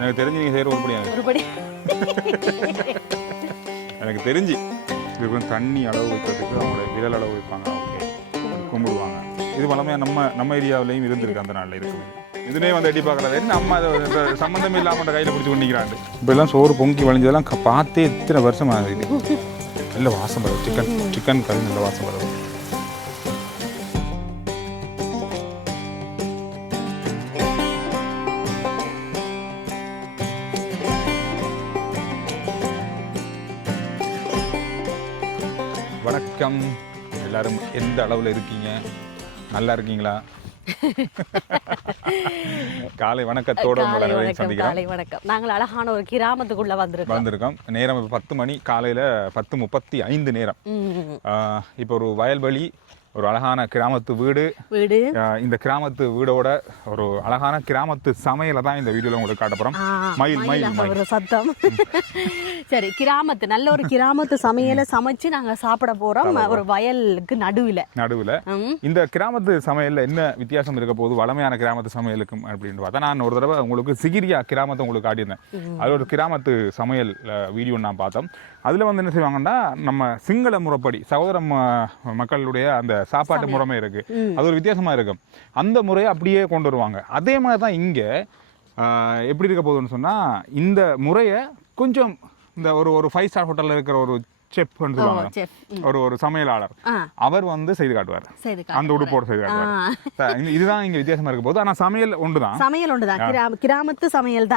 எனக்கு தெரிஞ்சு நீங்கள் செய்கிற ஒருபடி எனக்கு தெரிஞ்சு இது கொஞ்சம் தண்ணி அளவு வைக்கிறதுக்கு அவங்களோட விரல் அளவு வைப்பாங்க. ஓகே, கும்பிடுவாங்க. இது வளமையாக நம்ம ஏரியாவிலையும் இருந்திருக்கு, அந்த நாளில் இருக்குது. இதுலேயே வந்து எட்டி பார்க்குறது நம்ம அதை சம்மந்தம் இல்லாமல் கையில் பிடிச்சி கொண்டிக்கிறாண்டு. இப்போ எல்லாம் சோறு பொங்கி வளைஞ்சதெல்லாம் பார்த்தே இத்தனை வருஷம் ஆகுது. நல்ல வாசம் வரும், சிக்கன் கறி நல்ல வாசம் வரும். வணக்கம், எல்லாரும் எந்த அளவில் இருக்கீங்க? நல்லா இருக்கீங்களா? காலை வணக்கத்தோட சந்திக்கிறோம். காலை வணக்கம். நாங்கள் அழகான ஒரு கிராமத்துக்குள்ள வந்திருக்கோம். நேரம் 10 மணி, காலையில 10:35 நேரம். இப்போ ஒரு வயல்வெளி, ஒரு அழகான கிராமத்து வீடு. இந்த கிராமத்து வீடோட ஒரு அழகான கிராமத்து சமையலை தான் இந்த வீடியோல உங்களுக்கு காட்ட போறோம். மயில் சத்தம். சரி, கிராமத்து நல்ல ஒரு கிராமத்து சமையலை சமைச்சு நாங்க சாப்பிட போறோம். ஒரு வயலுக்கு நடுவுல. இந்த கிராமத்து சமையல்ல என்ன வித்தியாசம் இருக்க போது வளமையான கிராமத்து சமையலுக்கும் அப்படின்னு பார்த்தா, நான் ஒரு தடவை உங்களுக்கு சிகிரியா கிராமத்தை உங்களுக்கு காட்டியிருந்தேன். அது ஒரு கிராமத்து சமையல் வீடியோ நான் பார்த்தோம். அதுல வந்து என்ன செய்வாங்கன்னா, நம்ம சிங்கள முறைப்படி சகோதர மக்களுடைய அந்த சாப்பாட்டு முறைமை இருக்கு, அது ஒரு வித்தியாசமா இருக்கும். அந்த முறையை அப்படியே கொண்டு வருவாங்க. அதே மாதிரி தான் இங்க எப்படி இருக்க போகுதுன்னு சொன்னா, இந்த முறையை கொஞ்சம் இந்த ஒரு 5 ஸ்டார் ஹோட்டல்ல இருக்கிற ஒரு செஃப் சொல்லுவாங்க, ஒரு சமையலாளர், அவர் வந்து செய்து காட்டுவார். அந்த உடுப்போடு செய்து காட்டுவார். இதுதான் இங்க வித்தியாசமா இருக்க போகுது. ஆனா சமையல் ஒன்றுதான், கிராமத்து சமையல்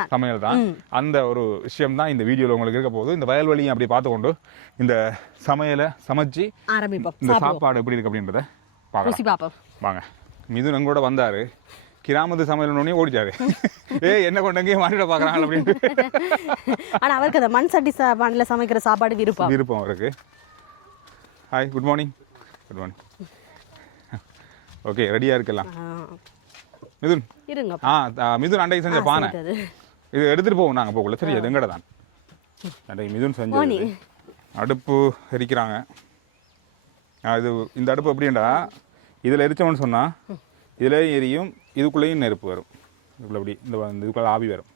தான். அந்த ஒரு விஷயம் தான் இந்த வீடியோல உங்களுக்கு இருக்க போகுது. இந்த வயல்வெளியும் அப்படி பார்த்து கொண்டு இந்த சமையலை சமைச்சு ஆரம்பிப்போம். இந்த சாப்பாடு எப்படி இருக்கு அப்படின்றத பார்க்கலாம். வாங்க. மிதுன் எங்களோட வந்தாரு, கிராமத்து சமையல் ஓடிச்சாரு. என்ன கொண்டங்கே மாறிட பாக்குறாங்க அப்படின்னு. ஆனா அவருக்கு அந்த மண் சட்டி சாப்பாடுல சமைக்கிற சாப்பாடு விருப்பம் அவருக்கு. Hi, good morning. ஓகே, ரெடியா இருக்கலாம். மிதுன் இருங்க. மிதுன் அண்டைக்கு செஞ்ச பானை இது எடுத்துட்டு போவோம் நாங்க போகல. சரி, அது எங்கட தான் அண்டைக்கு மிதுன் செஞ்ச அடுப்பு எரிக்கிறாங்க. இது இந்த அடுப்பு எப்படின்னா, இதுல எரிச்சோம்னு சொன்னா இதுல எரியும், இதுக்குள்ளேயும் நெருப்பு வரும். இதுக்குள்ள அப்படி இதுக்குள்ள ஆவி வரும்.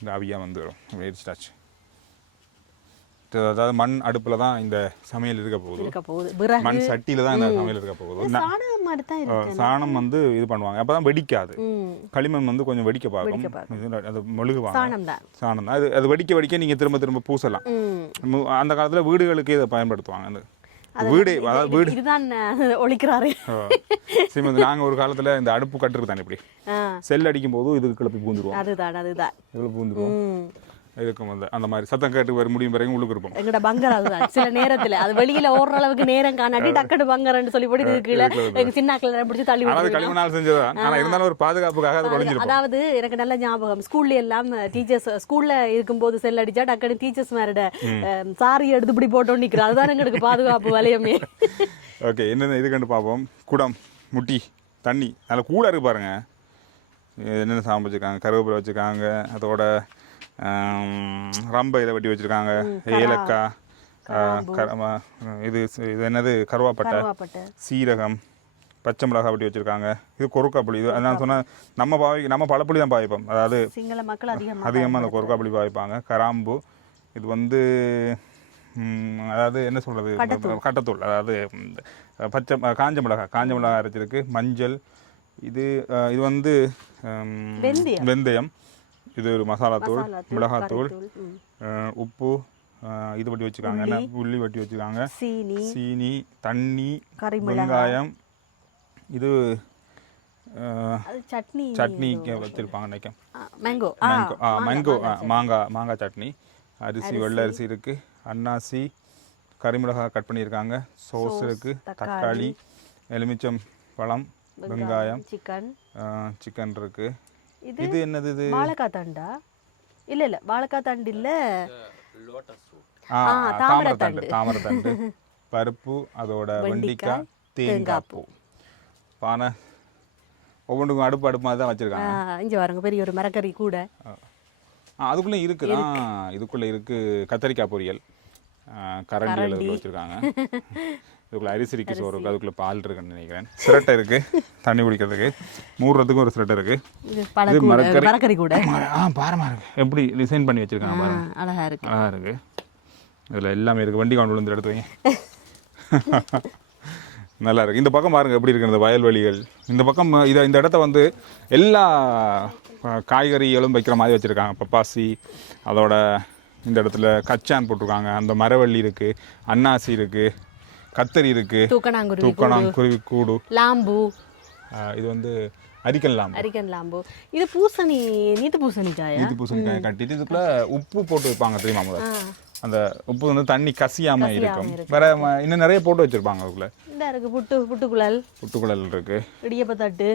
இந்த ஆவியாக வந்து வரும். எரிச்சிட்டாச்சு. அதாவது மண் அடுப்புல தான் இந்த சமையல் இருக்க போகுது. மண் சட்டியில தான் இந்த சமையல் இருக்க போகுது. சாணம் வந்து இது பண்ணுவாங்க, அப்பதான் வெடிக்காது. களிமண் வந்து கொஞ்சம் வெடிக்க பார்க்கும், அது மெழுகுவாங்க. சாணம் தான் அது வெடிக்க நீங்க திரும்ப திரும்ப பூசலாம். அந்த காலத்துல வீடுகளுக்கு இதை பயன்படுத்துவாங்க. வீடு இதுதான் ஒழிக்கிறாரு. நாங்க ஒரு காலத்துல இந்த அடுப்பு கட்டுறது தானே, இப்படி செல் அடிக்கும் போது இதுக்கு கிளப்பி பூந்துருவோம். அதுதான் பூந்துருவோம். இருக்கும் அந்த மாதிரி சத்தம் கேட்டு வர முடியும் வரைக்கும் உள்ளுக்கு இருப்போம். எங்கட பங்கர் அதுதான். சில நேரத்துல அது வெளியில ஓடுற அளவுக்கு நேரம் காணாட்டி டக்கடு பங்கர்னு சொல்லி போட்டு இதுக்குள்ள எங்க சின்னாக்களை பிடிச்சி தள்ளி விடுறது. களிமண்ணால் செஞ்சதான். ஆனா இருந்தாலும் ஒரு பாதுகாப்புக்காக அது ஒளிஞ்சிருக்கும். அதாவது எனக்கு நல்ல ஞாபகம், ஸ்கூல்ல எல்லாம் டீச்சர்ஸ் ஸ்கூல்ல இருக்கும்போது செல் அடிச்சா டக்கடு டீச்சர்ஸ் மேரிட சாரி எடுத்து இப்படி போட்டோம் நிக்கிறோம். அதுதான் எங்களுக்கு பாதுகாப்பு வளையமே. ஓகே, என்னென்ன இது கண்டு பார்ப்போம். குடம், முட்டி, தண்ணி, அதில் கூட இருக்கு பாருங்க. என்னென்ன சாம்பு வச்சுருக்காங்க, கருவேப்பிலை வச்சுருக்காங்க, அதோட ரம்பை இதை வெட்டி வச்சுருக்காங்க, ஏலக்காய், இது என்னது கருவாப்பட்டை, சீரகம், பச்சை மிளகாய் வெட்டி வச்சுருக்காங்க. இது கொருக்காப்புளி. இது நான் சொன்ன நம்ம பழப்புளி தான் பாய்ப்போம். அதாவது சிங்கள மக்கள் அதிகமாக அந்த கொருக்காப்புளி பாய்ப்பாங்க. கராம்பு, இது வந்து அதாவது என்ன சொல்கிறது, கட்டத்தூள், அதாவது காஞ்ச மிளகாய் அரைச்சிருக்கு. மஞ்சள், இது வந்து வெந்தயம், இது ஒரு மசாலாத்தூள், மிளகாத்தூள், உப்பு, இது வட்டி வச்சுருக்காங்க. என்ன உள்ளி வட்டி வச்சுருக்காங்க, சீனி, தண்ணி, வெங்காயம், இது சட்னிக்கு வச்சுருப்பாங்க. மாங்காய் சட்னி, அரிசி, வெள்ளை அரிசி இருக்குது, அன்னாசி, கறிமிளகாய் கட் பண்ணியிருக்காங்க, சோஸ் இருக்குது, தக்காளி, எலுமிச்சம் பழம், வெங்காயம், சிக்கன் இருக்குது. இது என்னது? இது வாழைக்காய் தண்டா? இல்ல வாழைக்காய் தண்டு இல்ல, தாமரைத்தண்டு, பருப்பு, அதோட வெண்டிக்காய், தேங்காய் பூ. பானை ஒவ்வொன்றுக்கும் அடுப்பு மாதிரி தான் வச்சிருக்காங்க. இங்க பாருங்க, பெரிய ஒரு மரக்கறி கூட அதுக்குள்ளே இருக்குதான். இதுக்குள்ளே இருக்கு கத்தரிக்காய் பொரியல், கரண்டிகள் வச்சுருக்காங்க. இதுக்குள்ள அரிசிக்கு சோறு இருக்குது, அதுக்குள்ளே பால் இருக்குன்னு நினைக்கிறேன். சிரட்டை இருக்குது தண்ணி குடிக்கிறதுக்கு, மூடுறதுக்கும் ஒரு சிரட்டை இருக்குது. இது மரக்கறி கூட பாரமாக இருக்குது, எப்படி டிசைன் பண்ணி வச்சுருக்காங்க பாருங்க, அழகாக இருக்குது. அழகாக இருக்குது. இதில் எல்லாமே இருக்குது. வண்டி கொண்டு வந்து எடுத்து வைங்க. நல்லா இருக்குது. இந்த பக்கம் பாருங்கள் எப்படி இருக்குது இந்த வயல்வெளிகள். இந்த பக்கம் இந்த இடத்த வந்து எல்லா காய்கறிகளும் வைக்கிற மாதிரி வச்சுருக்காங்க. பப்பாசி, அதோட இந்த இடத்துல கச்சான் போட்டிருக்காங்க, அந்த மரவள்ளி இருக்குது, அன்னாசி இருக்குது, கத்தரி இருக்குது, தூக்கணாங்குருவி கூடு, லாம்பு, இது வந்து அரிக்கன் லாம்பு, இது பூசணி, நீத்து பூசணிக்காயை கட்டிட்டு இதுக்குள்ள உப்பு போட்டு வைப்பாங்க தெரியுமா முதல்ல. அந்த உப்பு வந்து தண்ணி கசியாம இருக்கும். வேற இன்னும் நிறைய போட்டு வச்சிருப்பாங்க அதுக்குள்ள. இந்த இருக்கு புட்டுக்குழல் இருக்கு, இடியப்பத்தட்டு,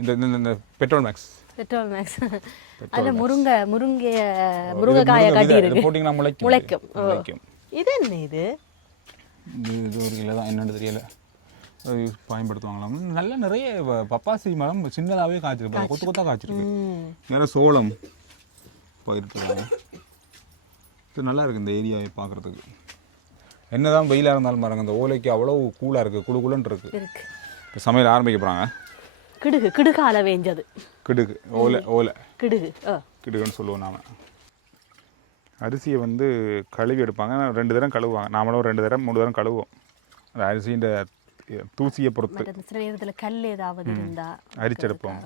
இந்த பெட்ரோல் மேக்ஸ் அதுல முருங்கைக்காயை கட்டி இருக்கு, போட்டிங்கன்னா முளைக்கும். இது என்ன இது ஒரு கிலோ தான், என்னன்னு தெரியல, பயன்படுத்துவாங்களாம். நல்ல நிறைய பப்பாசி மரம் சின்னதாகவே காய்ச்சிருக்கு, கொத்து கொத்தாக காய்ச்சிருக்கு. நிறைய சோளம் போயிருக்காங்க. இது நல்லா இருக்குது இந்த ஏரியாவை பார்க்குறதுக்கு. என்னதான் வெயிலாக இருந்தாலும் பாருங்க, இந்த ஓலைக்கு அவ்வளோ கூலாக இருக்குது, குழுன்னு இருக்குது. சமையல் ஆரம்பிக்க போகிறாங்க. கிடுகால வேஞ்சது, ஓலை கிடுகுன்னு சொல்லுவோம் நாம். அரிசியை வந்து கழுவி எடுப்பாங்க, 2 தரம் கழுவுவாங்க. நாமளும் 2 தரம் 3 தரம் கழுவுவோம். அந்த அரிசியின் தூசியை பொறுத்து சில நேரத்தில் கல் ஏதாவது இருந்தால் அரிச்செடுப்போம்.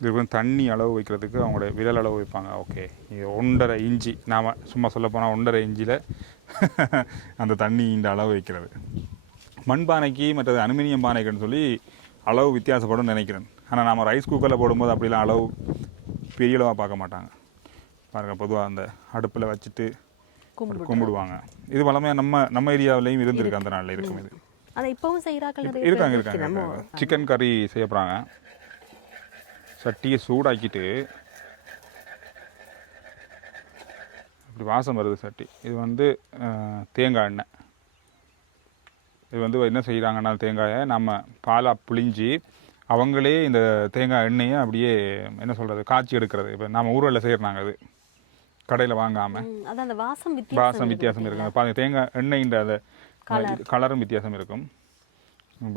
இது தண்ணி அளவு வைக்கிறதுக்கு அவங்களோட விரல் அளவு வைப்பாங்க. ஓகே, இது 1.5 இன்ச்சு, நாம் சும்மா சொல்ல போனால் 1.5 இன்ச்சில் அந்த தண்ணி இந்த அளவு வைக்கிறது. மண்பானைக்கு மற்றது அலுமினியம் பானைக்குன்னு சொல்லி அளவு வித்தியாசப்படும் நினைக்கிறேன். ஆனால் நம்ம ரைஸ் குக்கரில் போடும்போது அப்படிலாம் அளவு பெரிய அளவாக பார்க்க மாட்டாங்க. பாருங்கள், பொதுவாக அந்த அடுப்பில் வச்சுட்டு கும்பிடுவாங்க. இது வளமையாக நம்ம ஏரியாவிலையும் இருந்திருக்கு, அந்த நாளில் இருக்கும். இது இப்போவும் செய்கிறாங்க. இருக்காங்க. சிக்கன் கறி செய்ய போகிறாங்க. சட்டியை சூடாக்கிட்டு இப்படி வாசம் வருது சட்டி. இது வந்து தேங்காய் எண்ணெய். இது வந்து என்ன செய்கிறாங்கன்னா, தேங்காயை நம்ம பாலாக புளிஞ்சு அவங்களே இந்த தேங்காய் எண்ணெயை அப்படியே என்ன சொல்கிறது காய்ச்சி எடுக்கிறது. இப்போ நம்ம ஊரில் செய்கிறாங்க, அது கடையில் வாங்காமல். அந்த வாசம் வித்தியாசம் இருக்குங்க. பாருங்கள், தேங்காய் எண்ணெயின் அந்த கலரும் வித்தியாசம் இருக்கும்,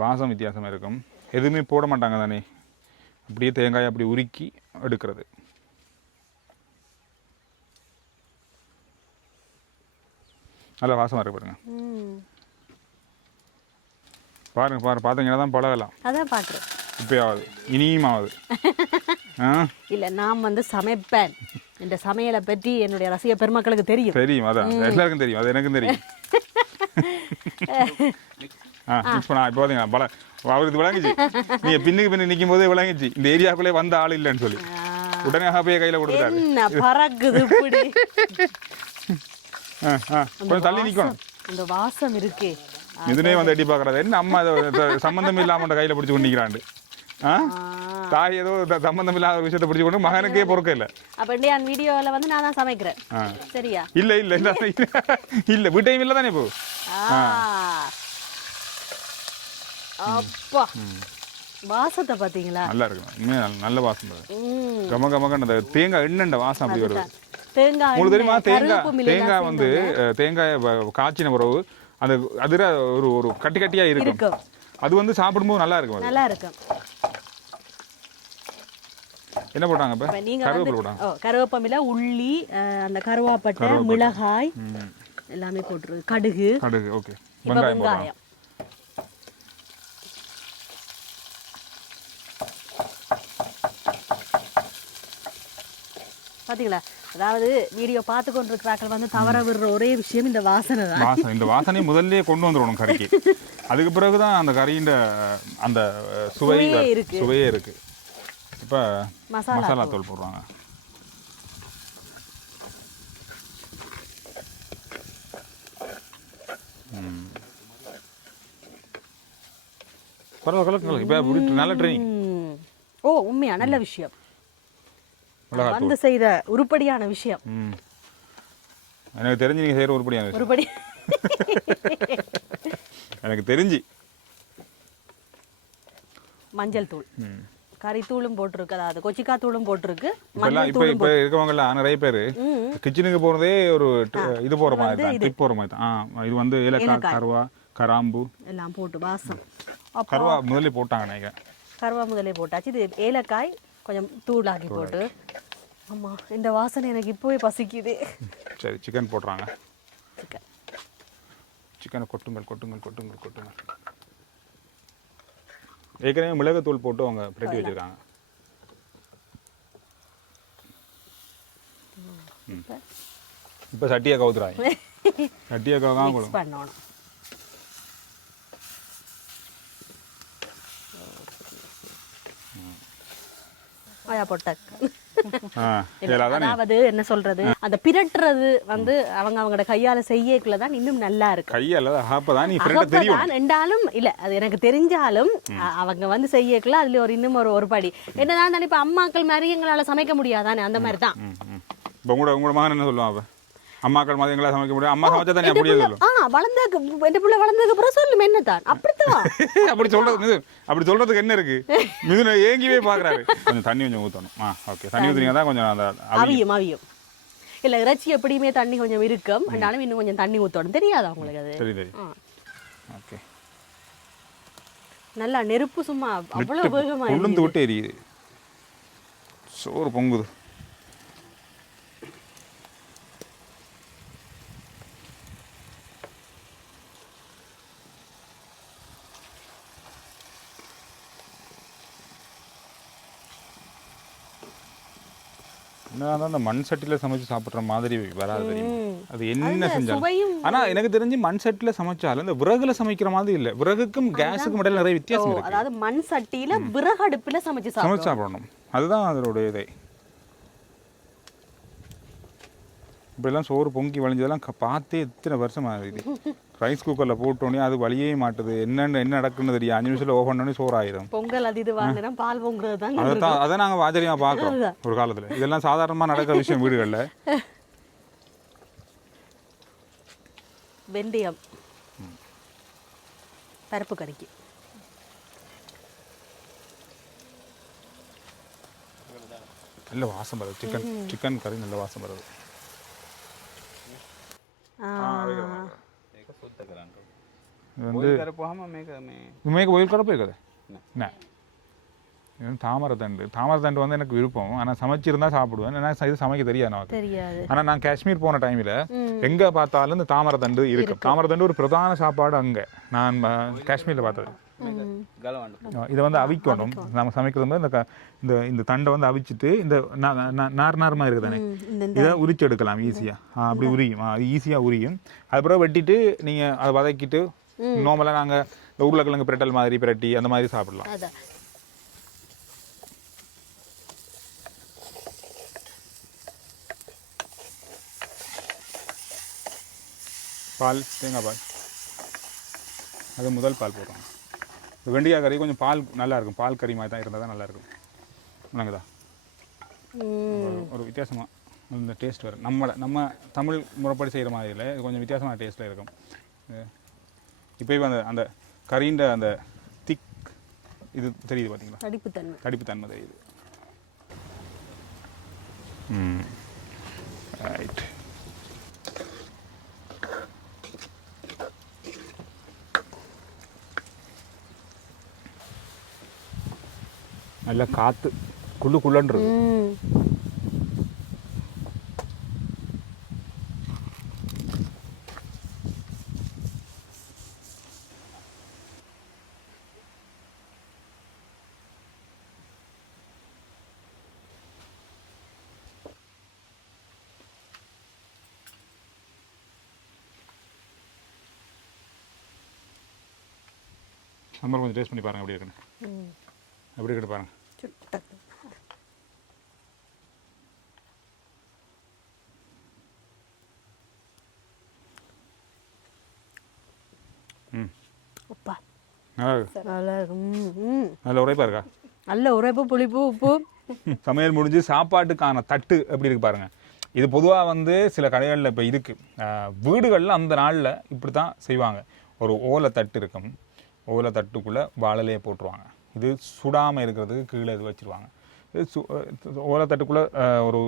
வாசம் வித்தியாசம் இருக்கும். எதுவுமே போட மாட்டாங்க தானே, அப்படியே தேங்காயை அப்படி உருக்கி எடுக்கிறது. நல்ல வாசமாக இருக்கு பாருங்க. பார்த்தீங்கன்னா தான் பழகலாம். அதான் பார்க்குறேன். இப்போயாவது இனியுமாவது இல்லை, நான் வந்து சமைப்பேன். இந்த சமையலை பற்றி என்னுடைய ரசிக பெருமக்களுக்கு தெரியும். அதான் எல்லாருக்கும் தெரியும், அது எனக்கும் தெரியும். இப்போ நான் இப்போ பார்த்தீங்கன்னா அவருக்கு விளங்குச்சு. நீங்கள் பின்னுக்கு நிற்கும் போதே விளங்குச்சு இந்த ஏரியாக்குள்ளே வந்த ஆள் இல்லைன்னு சொல்லி. உடனே ஹாப்பியாக கையில் கொடுத்துட்டாரு. கொஞ்சம் தள்ளி நிற்கணும். அந்த வாசம் இருக்கு, இதுனே வந்து எட்டி பார்க்கறது. என்ன அம்மா சம்பந்தம் இல்லாமல் கையில் பிடிச்சி கொண்டு நிற்கிறாண்டு. தாய் ஏதோ சம்பந்தம் இல்லாத ஒரு விஷயத்தை பிடிச்சி கொண்டு மகனுக்கே பொறுக்க இல்லை. அப்படி அந்த வீடியோவில் வந்து நான் தான் சமைக்கிறேன். சரியா? இல்லை வீட்டையும் இல்லை தானே இப்போ. அப்பா, வாசத்தை பார்த்தீங்களா? நல்லா இருக்கு, நல்ல வாசம். கமகமகன்னு அந்த தேங்காய் எண்ணெண்ட வாசம் அப்படி வருது. உங்களுக்கு தெரியுமா, தேங்காய் வந்து தேங்காயை காய்ச்சின பிறகு அந்த அதிர ஒரு கட்டி கட்டியா இருக்கும். அது வந்து சாப்பிடும்போது நல்லா இருக்கும். என்ன போட்டாங்க இப்ப? கருவேப்பிலை போட்டாங்க. கருவேப்பிலை, உள்ளி, அந்த கருவாப்பட்டை, மிளகாய் எல்லாமே போட்டுரு. கடுகு. ஓகே. வெங்காயம். பாத்தீங்களா? அதாவது வீடியோ பார்த்து கொண்டிருக்கிறார்கள் வந்து தவற விடுற ஒரே விஷயம் இந்த வாசனை தான். இந்த வாசனையை முதல்ல கொண்டு வந்துடணும் கறிக்கு. அதுக்கு பிறகுதான் அந்த கறியின் அந்த சுவையே இருக்கு. இப்போ மசாலா தூள் போடுறாங்க. பரவாயில்ல, நல்ல ட்ரைனிங். உண்மையா நல்ல விஷயம், வந்து செய்த உருப்படியான விஷயம். எனக்கு தெரிஞ்சு நீங்க செய்யற உருப்படியான விஷயம். எனக்கு தெரிஞ்சு மஞ்சள் தூள், கறித்தூளும் போட்டிருக்கு, அதாவது கொச்சிக்கா தூளும் போட்டிருக்கு, இப்பெல்லாம் இப்போ இப்போ இருக்கவங்கலாம் நிறைய பேர் கிச்சனுக்கு போகிறதே ஒரு இது போகிற மாதிரி தான், டிப் போகிற மாதிரி தான். இது வந்து ஏலக்காய், கருவா, கராம்பு எல்லாம் போட்டு வாசம். கருவா முதல்ல போட்டாங்க நினைக்கிறேன். கருவா முதலே போட்டாச்சு. இது ஏலக்காய் கொஞ்சம் தூளாக்கி போட்டு. ஆமா, இந்த வாசனை எனக்கு இப்போவே பசிக்குது. சரி, சிக்கன் போடுறாங்க. சிக்கன் சிக்கனை கொட்டுங்கள் கொட்டுங்கள் கொட்டுங்கள் கொட்டுங்கள். ஏற்கனவே மிளகுத்தூள் போட்டு அவங்க பிரட்டி வச்சிருக்காங்க. இப்போ சட்டியை கவுத்துறாங்க. சட்டியை கவுக்காம மிக்ஸ் பண்ணணும். அதாவது என்ன சொல்றது, அந்த பிரட்டுறது வந்து அவங்களோட கையால செய்யக்குள்ளதான் இன்னும் நல்லா இருக்கு. கையால அப்பதான் நீ பிரட்ட தெரியும் என்றாலும் இல்ல, அது எனக்கு தெரிஞ்சாலும் அவங்க வந்து செய்யக்குள்ள அதுல இன்னும் ஒரு படி என்னதான். இப்ப அம்மாக்கள் மாதிரி எங்களால சமைக்க முடியாதானே, அந்த மாதிரி தான். இப்ப உங்களோட மகன் என்ன சொல்லுவான், அம்மாக்கள் மாதிரி எங்களால் சமைக்க முடியும், அம்மா சமைச்சா தானே அப்படியே சொல்லும். வளர்ந்ததுக்கு என் பிள்ளை வளர்ந்ததுக்கு அப்புறம் சொல்லும் என்னதான் அப்படித்தான். அப்படி சொல்றதுக்கு என்ன இருக்கு, மிதுன ஏங்கிவே பாக்குறாரு. கொஞ்சம் தண்ணி கொஞ்சம் ஊற்றணும். ஓகே, தண்ணி ஊற்றுனீங்க தான் கொஞ்சம் அந்த அவியும் இல்ல, இறைச்சி எப்படியுமே தண்ணி கொஞ்சம் இருக்கும், ஆனாலும் இன்னும் கொஞ்சம் தண்ணி ஊற்றணும். தெரியாது அவங்களுக்கு அது. சரி. ஓகே, நல்லா நெருப்பு சும்மா அவ்வளவு வேகமா உளுந்து விட்டு எரியுது, சோறு பொங்குது. அந்த மண் சட்டியில் சமைச்சு சாப்பிட்ற மாதிரி வராது தெரியுமா, அது என்ன செஞ்சாலும். ஆனால் எனக்கு தெரிஞ்சு மண் சட்டியில் சமைச்சாலும் இந்த விறகுல சமைக்கிற மாதிரி இல்லை, விறகுக்கும் கேஸுக்கும் இடையில நிறைய வித்தியாசம் இருக்கு. அதாவது மண் சட்டியில விறகு அடுப்புல சமைச்சு சாப்பிடணும், அதுதான் அதோட இதே. இப்படிலாம் சோறு பொங்கி வழிஞ்சதெல்லாம் பார்த்தே எத்தனை வருஷம் ஆகுது. ரைஸ் குக்கரில் போட்டோன்னே அது வழியே மாட்டுது, என்ன நடக்குன்னு தெரியும். 5 நிமிஷத்தில் ஓபன் பண்ணி சோறு ஆயிரும். பொங்கல் அது இது வாங்கினா பால் பொங்குறது தான். அதை நாங்கள் ஆச்சரியமாக பார்க்குறோம் ஒரு காலத்தில். இதெல்லாம் சாதாரணமாக நடக்கிற விஷயம் வீடுகளில். வெந்தயம் பருப்பு கறிக்கு நல்ல வாசம் வருது. சிக்கன் கறி நல்ல வாசம் வருது. தாமரத்தண்டு வந்து எனக்கு விருப்பம், ஆனால் சமைச்சிருந்தா சாப்பிடுவேன். இது சமைக்க தெரியாது நமக்கு. ஆனால் நான் காஷ்மீர் போன டைமில் எங்கே பார்த்தாலும் இந்த தாமரத்தண்டு இருக்கும். தாமரத்தண்டு ஒரு பிரதான சாப்பாடு அங்கே நான் காஷ்மீரில் பார்த்தது. இதை வந்து அவிக்கணும். நம்ம சமைக்கிறது இந்த இந்த தண்டை வந்து அவிச்சிட்டு இந்த நார் மாதிரி இருக்குதானே, இதை உரிச்சு எடுக்கலாம் ஈஸியா. அப்படி உரியும், அது ஈஸியா உரியும். அதுக்கப்புறம் வெட்டிட்டு நீங்க அதை வதக்கிட்டு நார்மலா நாங்க இந்த உருளைக்கிழங்கு பிரட்டல் மாதிரி பிரட்டி அந்த மாதிரி சாப்பிடலாம். பால், தேங்காய் பால், அது முதல் பால் போடுறோம். வெண்டிக்காய் கறி கொஞ்சம் பால் நல்லா இருக்கும், பால் கறி மாதிரி தான் இருந்தால் தான் நல்லா இருக்கும். என்னங்கதா ஒரு வித்தியாசமாக இந்த டேஸ்ட் வரும். நம்ம தமிழ் முறைப்படி செய்கிற மாதிரி இல்லை, இது கொஞ்சம் வித்தியாசமான டேஸ்ட்டில் இருக்கும். இப்போவே அந்த கறின்ற அந்த திக் இது தெரியுது பார்த்தீங்களா, தடிப்புத்தன்மை தெரியுது. ரைட். நல்ல காற்று குள்ளுன்றது. சாம்பார் கொஞ்சம் டேஸ்ட் பண்ணி பாருங்கள் எப்படி இருக்குன்னு. எப்படி இருக்கு பாருங்க. நல்ல உரைப்பா இருக்கா? நல்ல உரைப்பு, புளிப்பு, உப்பு. சமையல் முடிஞ்சு சாப்பாட்டுக்கான தட்டு எப்படி இருக்கு பாருங்க. இது பொதுவாக வந்து சில கடைகளில் இப்போ இருக்கு, வீடுகளில் அந்த நாளில் இப்படி தான் செய்வாங்க. ஒரு ஓலை தட்டு இருக்கும், ஓலை தட்டுக்குள்ளே வாழலையை போட்டுருவாங்க. இது சுடாமல் இருக்கிறதுக்கு கீழே இது வச்சுருவாங்க. இது ஓலத்தட்டுக்குள்ளே ஒரு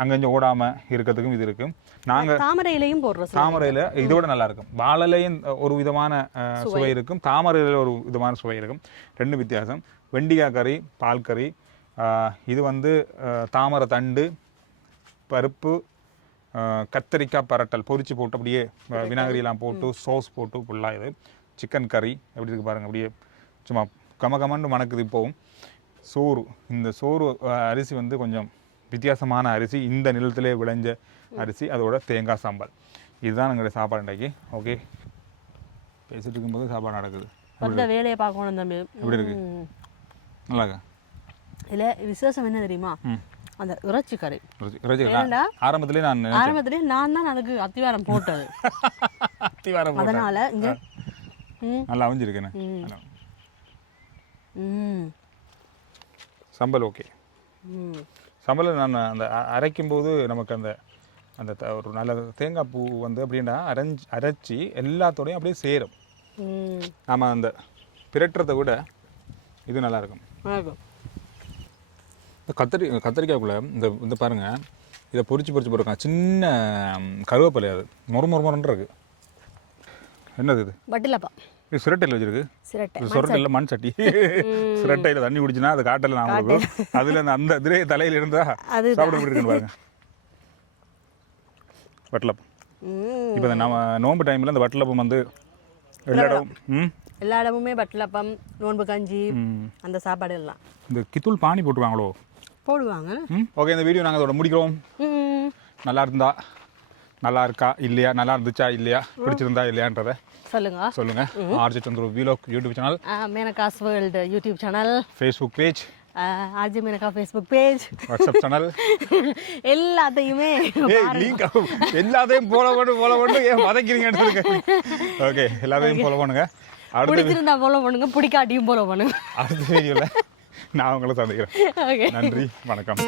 அங்கங்கே ஓடாமல் இருக்கிறதுக்கும் இது இருக்குது. நாங்கள் தாமரை இலையும் போடுறோம். தாமரையில் இதோட நல்லா இருக்கும். வாழலையும் ஒரு விதமான சுவை இருக்கும், தாமரையில் ஒரு விதமான சுவை இருக்கும். 2 வித்தியாசம். வெண்டிக்காய் கறி, பால் கறி. இது வந்து தாமரை தண்டு, பருப்பு, கத்தரிக்காய் பரட்டல் பொரிச்சு போட்டு அப்படியே வினாகரியெல்லாம் போட்டு சோஸ் போட்டு ஃபுல்லாக இது. சிக்கன் கறி எப்படி இருக்கு பாருங்கள், அப்படியே சும்மா கமகமன்னு மணக்குது. இப்போவும் சோறு, இந்த சோறு அரிசி வந்து கொஞ்சம் வித்தியாசமான அரிசி, இந்த நிலத்திலே விளைஞ்ச அரிசி, அதோட தேங்காய் சாம்பார். இதுதான் எங்களுடைய சாப்பாடு இன்றைக்கி. ஓகே, பேசிட்டு இருக்கும்போது சாப்பாடு நடக்குது. அந்த வேலையை பார்க்கணும் தம்பி. எப்படி இருக்கு? நல்லாக்கா. இல்லை விசேஷம் என்ன தெரியுமா, அந்த இறைச்சி கறி. ஆரம்பத்திலே நான் தான் அதுக்கு அத்திவாரம் போட்டது. அத்திவாரம் அதனால இங்கே நல்லா அமைஞ்சிருக்கேன். சம்பல் ஓகே. சம்பளம் நான் அந்த அரைக்கும் போது நமக்கு அந்த அந்த ஒரு நல்ல தேங்காய் பூ வந்து அப்படின்னா அரைச்சி எல்லாத்தோடையும் அப்படியே சேரும். ஆமாம், அந்த பிரட்டுறதை விட இது நல்லாயிருக்கும். இந்த கத்திரிக்காய்க்குள்ளே இந்த பாருங்கள், இதை பொரிச்சு போட்டிருக்காங்க. சின்ன கருவேப்பிலை, அது மொறுன்னு இருக்குது. என்னது இது? பட்டிலப்பா. இது சிரட்டையில் வச்சிருக்கு. சுரட்டையில் மண் சட்டி. சிரட்டையில் தண்ணி குடிச்சுன்னா அது காட்டில் நான் கொடுக்கும். அதில் அந்த திரே தலையில் இருந்தால் சாப்பிட இருக்குன்னு பாருங்க. வட்டலப்பம். இப்போ நம்ம நோன்பு டைமில் இந்த வட்டலப்பம் வந்து எல்லா இடமுமே வட்டலப்பம், நோன்பு கஞ்சி, அந்த சாப்பாடு எல்லாம். இந்த கித்தூள் பானி போட்டுருவாங்களோ? போடுவாங்க. ஓகே, இந்த வீடியோ நாங்கள் அதோட முடிக்கிறோம். நல்லா இருந்தா நல்லா இருக்கா இல்லையா, நல்லா இருந்துச்சா இல்லையா, பிடிச்சிருந்தா இல்லையான்றதை சொல்லுங்க. RG Chandru vlog YouTube channel, Menaka's world YouTube channel, Facebook page, RG Menaka Facebook page, WhatsApp channel, எல்லாத்தையுமே எல்லாத்தையும் ஃபாலோ பண்ணி ஏன் வதக்கிறீங்கன்னு சொல்லுங்க. ஓகே, எல்லாத்தையும் ஃபாலோ பண்ணுங்க. பிடிச்சிருந்தா ஃபாலோ பண்ணுங்க, பிடிக்காட்டியும் ஃபாலோ பண்ணுங்க. அடுத்த வீடியோவில் நான் உங்களை சந்திக்கிறேன். நன்றி, வணக்கம்.